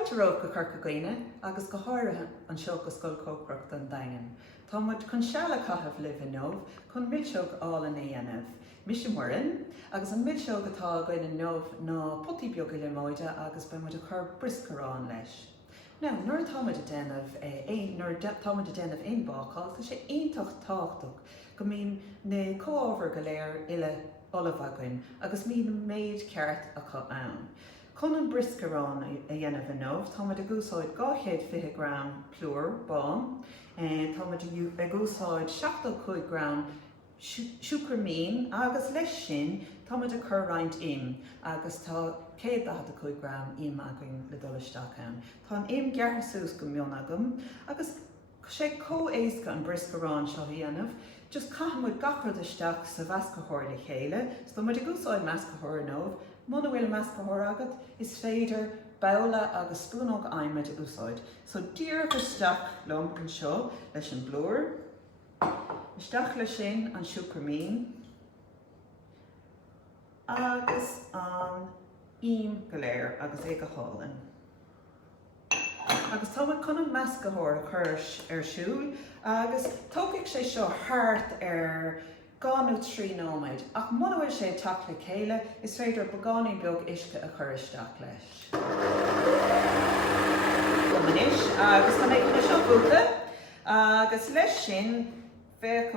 Fáilte róibh go Corcaí agus go háirithe an seo go Scoil Chócaireachta an Daingin. Tá muid chun seala caithfh libh in Nómh chun millseog álainn a dhéanamh. Mis Muireann agus an millseog atá againn in Nómh ná Potaí Beaga Líomóid agus ba muid a chur Brioscaráin leis. Now, nuair tá muid a déanamh aon bácáil, tá sé aontocht táchtach go mbíonn na Comhábhar go léir eile olibh againn agus mbíonn méid ceart acu ann. Chun an Brioscaráin a dhéanamh in Nómh, tá muid a gúsáid 220 gram plúr bán, tá muid a gúsáid 75 gram siúcra agus leis sin tá muid a chur roinnt im agus tá 125 gram im againn le dul isteach ann. Tá an im gearrthasús go mion agam agus sé có-éasca an Brioscaráin seo dhéanamh, just caithmuid gacrad isteach sa mheascadh le chéile, so muid a gúsáid mheascadh in Nómh. Muna bhfuil mheascadh agat is féidir beag agus spúnóg aimime a úsáid. So dír isteach lom an seo leis an plúr, isteach le sin an siúcra agus an im go léir agus é go hálainn. Agus tá muid chun an mheascadh a chur siúl agus tóghaigh sé seo thart gánú trí nómaid, ach muna bhfuil sé teach le chéile is féidir beagán beag isce a chur isteach leis. Agus tá méid chuna seo búta, agus leis sin bheadh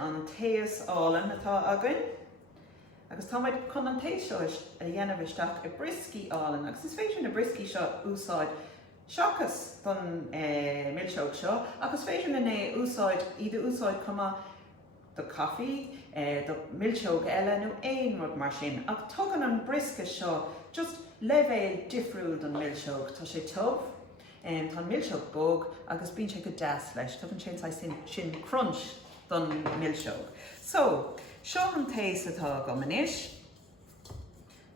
an taes álainn atá againn. Agus tá muid chun an taes seo a dhéanamh isteach i briscí álainn, agus is féidir na briscí seo úsáid seachas don millseog seo, agus féidir na úsáid iad úsáid cuma do caithfí, do millseog eile nó aon rud mar sin, ach tugann an brisce seo just leibhéal difriúil don millseog. Tá sé tubh, tá millseog bóg agus bíonn sé go deas leis, tugann sin crunch don millseog. So, seo an taes atá agam inis,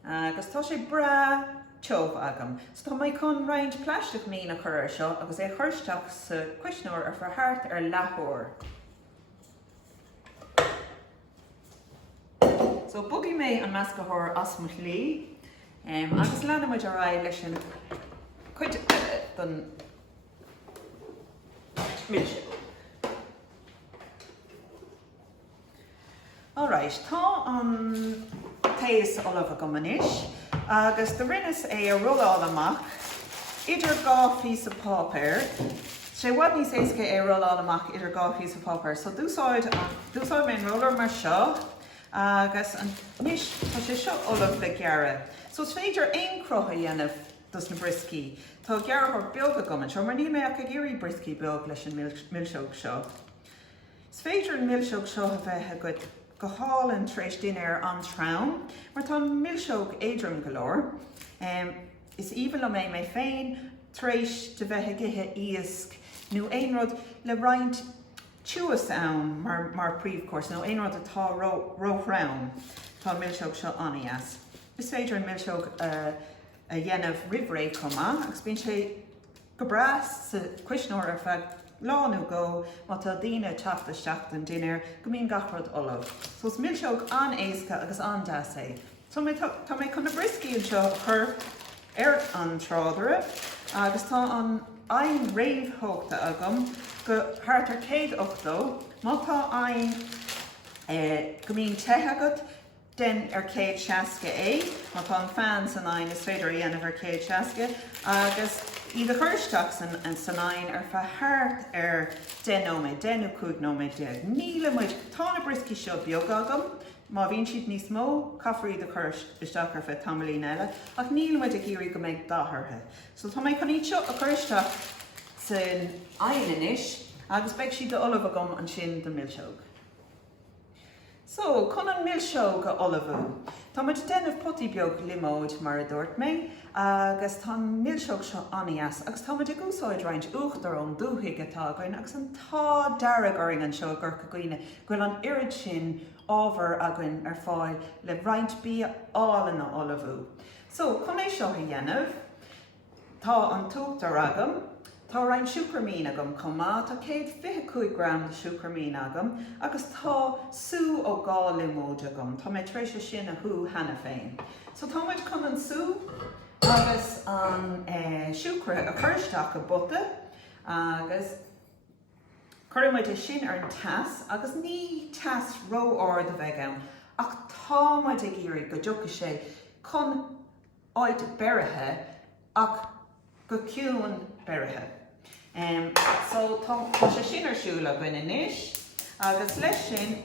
agus tá sé bra tubh agam. So tá maid chun roinnt pláisteach mín a chur seo agus é chuirteach sa cuisneoir ar fearthart ar leathóir. So bugaí mé an mheascadh as mo lí, agus leanana muid a raibh leis an chuid don millseog. Alright, tá an taes olibh agam inis, agus de rinnes é a roláil amach idir 2 fís páipéir. sé bhd níos éasca é roláil amach idir 2 fís páipéir. So dúsáid mé an roller mar seo, agus an níos tá sé seo olibh le gearra. So is féidir aon crotha dhéanamh dus na briscí. Tá gearrthóir beag agam an seo, mar ní mé ach a géirí briscí beag leis an millseog seo. Is féidir an millseog seo a bheithe go hálainn tar éis duine ar an trám, mar tá millseog éadrom go leor. Is íbal le mé féin tar éis de bheithe githe íosc nó aon rud le roinnt tuas ann mar príomhchóras, nó aon rud atá ró-thiubh tá millseog seo Oideas. Is féidir an millseog a dhéanamh ribhré comma, agus bíonn sé go bras sa cuisneoir ar feadh láú go má tá daoine teachta isteach den duine go mbíonn gacrad olibh. So is millseog an éasca agus an deas é. Tá mé chun na briscí an seo chur ar an trádara, agus tá an aon réidh agam go thart ar 180, má tá aon go mbíonn agat den ar 160 é, má tá an fan san aon is féidir dhéanamh ar 160, agus iad a chuirteach san aon ar fearthart ar 10 nómaid, 15 nómaid déag. Níl muid tá na briscí seo beag agam, má bhíonn siad níos mó caithfí de chuir isteach ar feadh tamalaín eile, ach níl muid a géirí go méid dáthartha. So tá méid chuní seo a chuirteach san aon inis, agus beidh siad de olibh agam an sin do millseog. So, chun an millseog a olibhú. Tá muid déanamh Potaí Beaga Líomóid mar a dúirt mé, agus tá millseog seo Oideas, agus tá muid a gúsáid roinnt t-uachtar ón dúthaigh atá againn, agus an tá dearg oring an seo Corcaí gofuil an irid sin ábhar againn ar fáil le roinnt álainn a olibhú. So, chun é seo a dhéanamh, tá an t-uachtar agam, tá roinnt siúcra agam comá, tá 125 gram de siúcra agam, agus tá sú ó 2 líomóid agam. Tá méid tar éis sin a thu hena féin. So tá muid chun an sú agus an siúcra a chuiristeach a buta agus chuirmuid sin ar an tas agus ní tas ró-ard a bheith ann ach támuid ag iarraidh go dtiocfaidh sé chun áid beirithe ach go ciúin beirithe. So tá sé sin ar siúl a bhain inis agus leis sin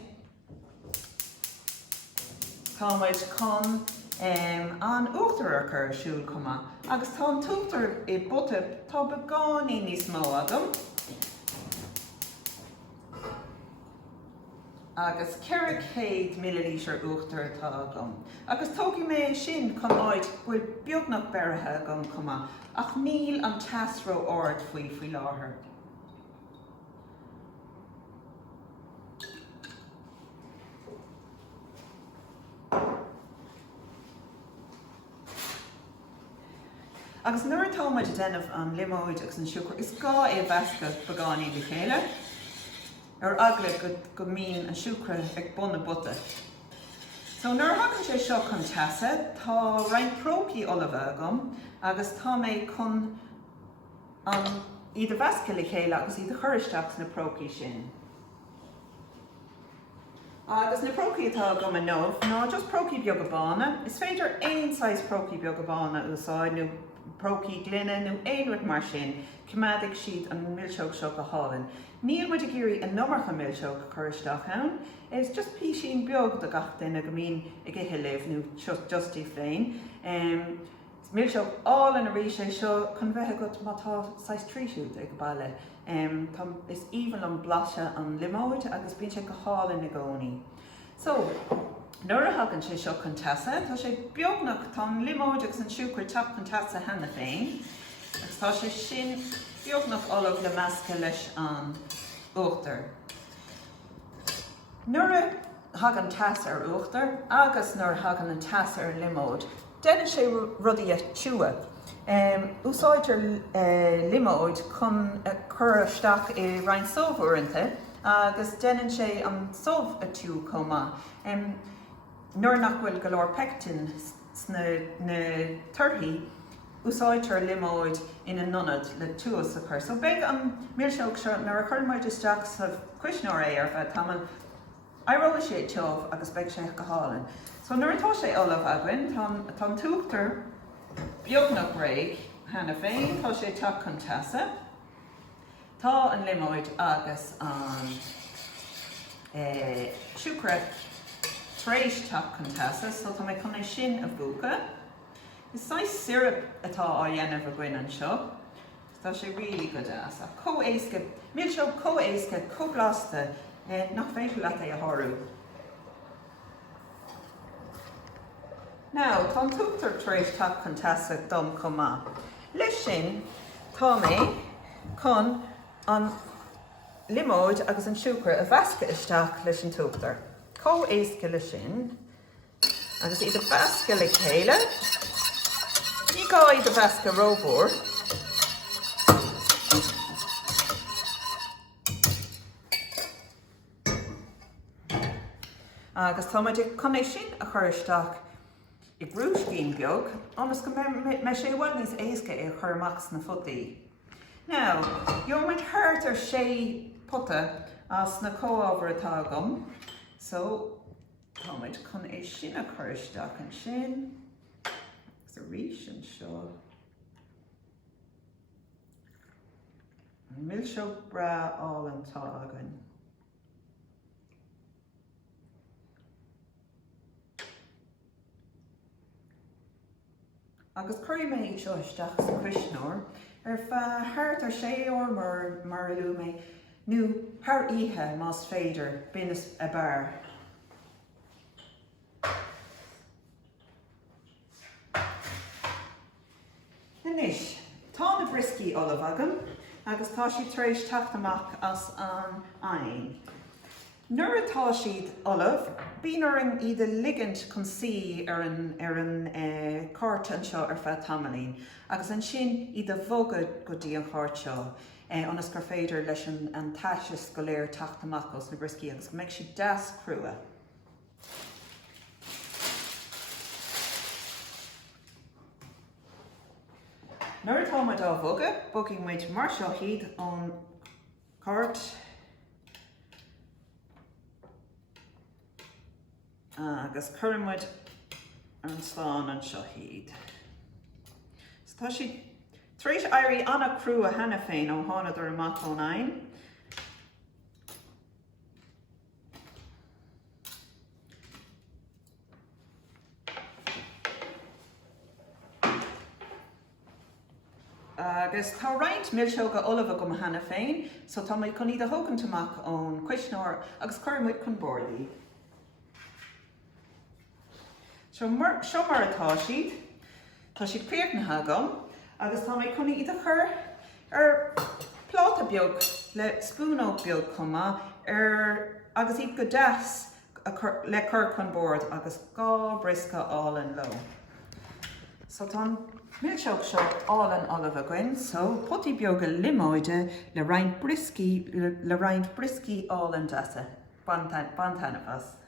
támuid chun an uachtar ar chur siúl cuma agus tá an t-uachtar I buta tá beagán níos mó agam agus 400 millilítir uachtar tá agam agus tógfaidh mé sin chun áid bhfuil beagnach beirithe agam cuma ach níl an tas ró-ard faoi láthair. Agus nuair atá muid a déanamh an líomóid agus an siúcra, is gá é mheascadh beagán iad chéile ar agla go mbíonn an siúcra ag bun na buta. So nuair hagann sé seo chun teasa, tá roinnt Prócaí ullmh agam agus tá mé chun iad a mheascadh le chéile agus iad a chuiristeach na Prócaí sin. Agus na Prócaí atá agam a nómh, ná just Prócaí beaga bána, is féidir aon size Prócaí beaga bána úsáid nó Prócaí glunne nó éonrad mar sin, cumadic siad an mhilseog seo go hálainn. Níl muid ag iarraidh an nómarcha mhilseog chuiristeach ann, is just písín beag do gach duine go mbíonn ag ithe libh nó just í féin. Mhilseog álainn a rís é seo chun bheithe go mátá 6 siút ag baile. Is even an blaise an líomóid agus bíonn sé go hálainn na gcónaí. So, nuair a hagann sé seo chun teasa, tá sé beagnach tá an líomóid agus an siúcra teach chun teasa hena féin. Agus tá sé sin beagnach ullmh le mheascadh leis an uachtar. Nuair a hagann teasa ar uachtar agus nuair a hagann an teasa ar líomóid, déanann sé rudaí a tiúa. Úsáidtear líomóid chun chuiristeach I roinnt sómh uaireanta agus déanann sé an sómh a tiú comá. Nuair nach bhfuil go leor pectin na torthaí, úsáidtear líomóid ina nonad le túas a chur. So beag an mhilseog seo nuair a chuirmuid isteach sa cuisneoir é ar bheith táman airróla sé teomh agus beag sé go hálainn. So nuair atá sé ullmh againn, tá an t-uachtar beagnach réidh hena féin, tá sé teach chun teasa. Tá an líomóid agus an siúcra tréis teach chun teasa, so tá mé chun é sin a bhuacha. Is sais syrup atá á dhéanamh a gcuin an seo. Tá sé really go deas. Có-éasca, mhilseog có-éasca, có-blasta, nach féidir leat é a thorú. Now, tá an t-uachtar tréis teach chun teasa dom comá. Leis sin, tá mé chun an líomóid agus an siúcra a mheascadh isteach leis an t-uachtar. Có-éasca le sin, agus iad a mheascadh le chéile, ní gá iad a mheascadh rómhór. Agus tá muid chun é sin a chuiristeach I grúscín beag, agus go me sé bhfuil níos éasca é chuirmach na fotaí. Now, dhearmid thart ar 6 puta as na Comhábhar atá agam. So, tá muid chun é sin a chuiristeach an sin. Agus a rís an seo. An mhilseog bra álainn tá againn. Agus chuir mé seo isteach sa cuisneoir ar thart ar 6 uair mar a luú mé nó thar oíche más féidir bínas a bear. Inis, tá na briscí ullmh agam agus tá siad tréis teacht amach as an álainn. Nuair atá siad ullmh, bíonn iad a ligint chun si ar an cóirt anseo ar feadh tamalainn, agus an sin iad a bhógad go dtí an cóirt seo, anas gur féidir leis an taisis go léir teacht amach os na briscí agus go mbeidh siad deas crua. Nuair atá muid á bhoga, bogí muid mar seo hiad ón cart agus cuireann muid an slán an seo hiad. So tá si tríos éirí anna crú a hena féin ó tháinig ar amach ón aghain. Agus tá roinnt millseoga ulamh go hena féin, so tá muid chun iad a thógant amach ón cuisneoir agus cuireann muid chun bordaí. Seo mar atá siad, tá siad príomhnathe agam, agus tá muid chun iad a chur ar pláta beag le spúnóg beag cuma agus iad go deas le chur chun bord agus gá brisca álainn lo. So tá millseog seo álainn ulamh againn, so Potaí Beaga Líomóid le roinnt briscí álainn deasa. Ban tanna fas.